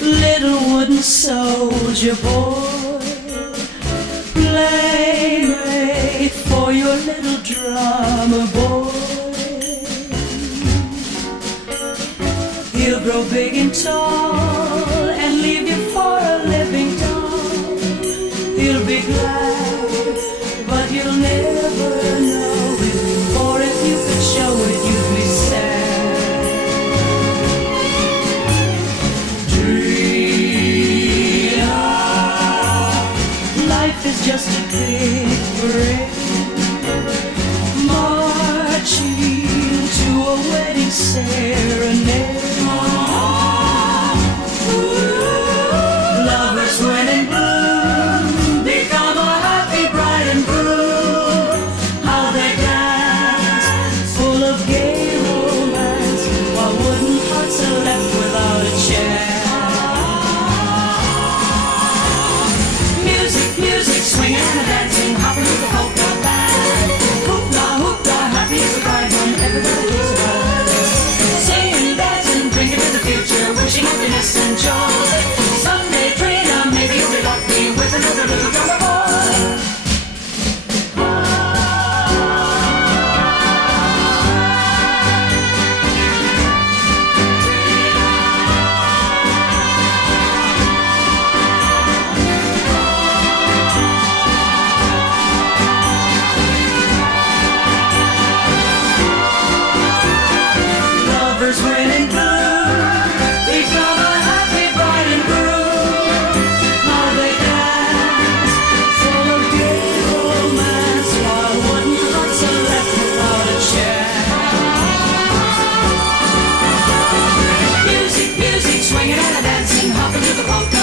little wooden soldier boy, playmate for your little drummer boy. He'll grow big and tall and leave you for a living doll. He'll be glad, but you'll never know it. For if you could show it, you'd be sad. Dream on. Life is just a big parade, marching to a wedding serenade. Lovers when in bloom become a happy bride and groom. How they dance, full of gay romance, while wooden hearts are left without a chance. Music, music, swinging and a dancing, hopping with the polka band. Hoopla, hoopla, happy as a bride when everybody's around. Singing, dancing, drinking to the future, wishing happiness and joy. Someday, trainer, maybe you'll be lucky with another little drummer boy. Lovers when in bloom become a happy bride and groom. How they dance, full of gay romance, while wooden hearts are left without a chance. Music, music, swinging and a dancing, hopping to the polka